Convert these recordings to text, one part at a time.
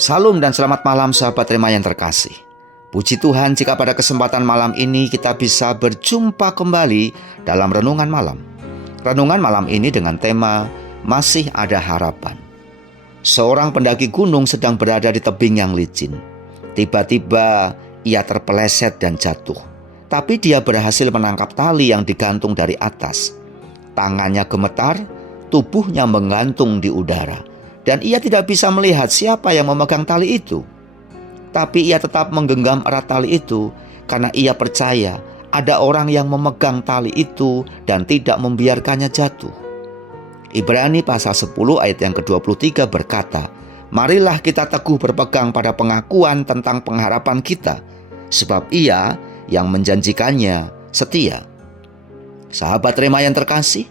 Salam dan selamat malam sahabat Rema yang terkasih. Puji Tuhan jika pada kesempatan malam ini kita bisa berjumpa kembali dalam Renungan Malam. Renungan malam ini dengan tema Masih Ada Harapan. Seorang pendaki gunung sedang berada di tebing yang licin. Tiba-tiba ia terpeleset dan jatuh. Tapi dia berhasil menangkap tali yang digantung dari atas. Tangannya gemetar, tubuhnya menggantung di udara. Dan ia tidak bisa melihat siapa yang memegang tali itu. Tapi ia tetap menggenggam erat tali itu karena ia percaya ada orang yang memegang tali itu dan tidak membiarkannya jatuh. Ibrani pasal 10 ayat yang ke-23 berkata, "Marilah kita teguh berpegang pada pengakuan tentang pengharapan kita, sebab Ia yang menjanjikannya setia." Sahabat Rema yang terkasih,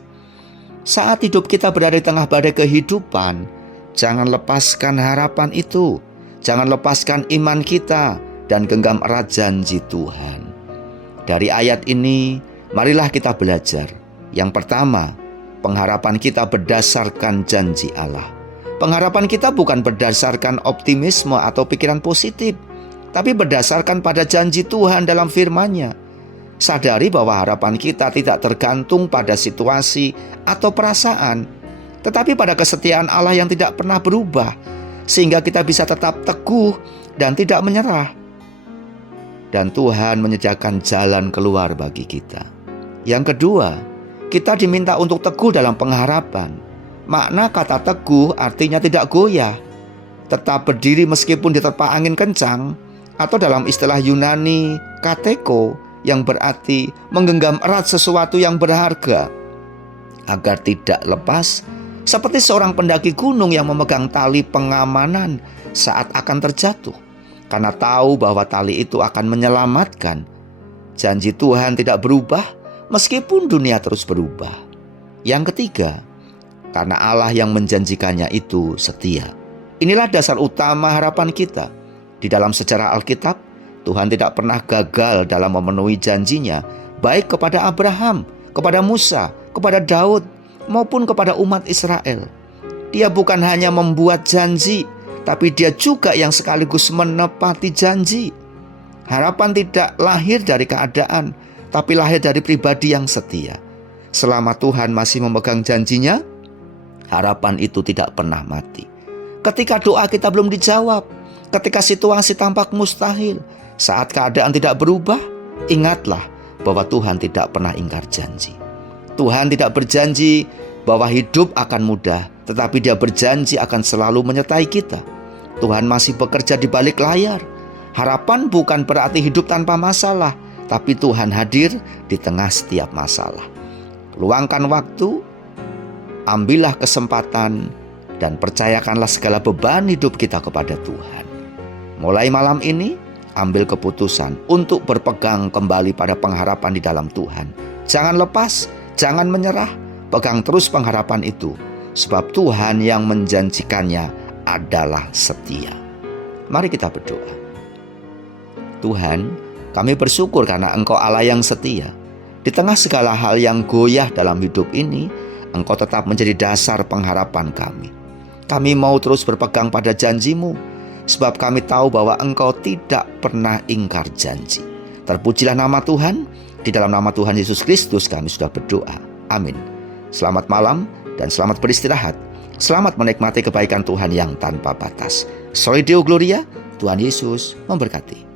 saat hidup kita berada di tengah badai kehidupan, jangan lepaskan harapan itu. Jangan lepaskan iman kita dan genggam erat janji Tuhan. Dari ayat ini, marilah kita belajar. Yang pertama, pengharapan kita berdasarkan janji Allah. Pengharapan kita bukan berdasarkan optimisme atau pikiran positif, tapi berdasarkan pada janji Tuhan dalam firman-Nya. Sadari bahwa harapan kita tidak tergantung pada situasi atau perasaan, tetapi pada kesetiaan Allah yang tidak pernah berubah, sehingga kita bisa tetap teguh dan tidak menyerah. Dan Tuhan menyediakan jalan keluar bagi kita. Yang kedua, kita diminta untuk teguh dalam pengharapan. Makna kata teguh artinya tidak goyah, tetap berdiri meskipun diterpa angin kencang, atau dalam istilah Yunani kateko, yang berarti menggenggam erat sesuatu yang berharga agar tidak lepas, seperti seorang pendaki gunung yang memegang tali pengamanan saat akan terjatuh, karena tahu bahwa tali itu akan menyelamatkan. Janji Tuhan tidak berubah meskipun dunia terus berubah. Yang ketiga, karena Allah yang menjanjikannya itu setia. Inilah dasar utama harapan kita. Di dalam sejarah Alkitab, Tuhan tidak pernah gagal dalam memenuhi janjinya, baik kepada Abraham, kepada Musa, kepada Daud, maupun kepada umat Israel. Dia bukan hanya membuat janji, tapi dia juga yang sekaligus menepati janji. Harapan tidak lahir dari keadaan, tapi lahir dari pribadi yang setia. Selama Tuhan masih memegang janjinya, harapan itu tidak pernah mati. Ketika doa kita belum dijawab, ketika situasi tampak mustahil, saat keadaan tidak berubah, ingatlah bahwa Tuhan tidak pernah ingkar janji. Tuhan tidak berjanji bahwa hidup akan mudah, tetapi Dia berjanji akan selalu menyertai kita. Tuhan masih bekerja di balik layar. Harapan bukan berarti hidup tanpa masalah, tapi Tuhan hadir di tengah setiap masalah. Luangkan waktu, ambillah kesempatan, dan percayakanlah segala beban hidup kita kepada Tuhan. Mulai malam ini, ambil keputusan untuk berpegang kembali pada pengharapan di dalam Tuhan. Jangan lepas, jangan menyerah, pegang terus pengharapan itu, sebab Tuhan yang menjanjikannya adalah setia. Mari kita berdoa. Tuhan, kami bersyukur karena Engkau Allah yang setia. Di tengah segala hal yang goyah dalam hidup ini, Engkau tetap menjadi dasar pengharapan kami. Kami mau terus berpegang pada janji-Mu, sebab kami tahu bahwa Engkau tidak pernah ingkar janji. Terpujilah nama Tuhan. Di dalam nama Tuhan Yesus Kristus kami sudah berdoa. Amin. Selamat malam dan selamat beristirahat. Selamat menikmati kebaikan Tuhan yang tanpa batas. Soli Deo Gloria, Tuhan Yesus memberkati.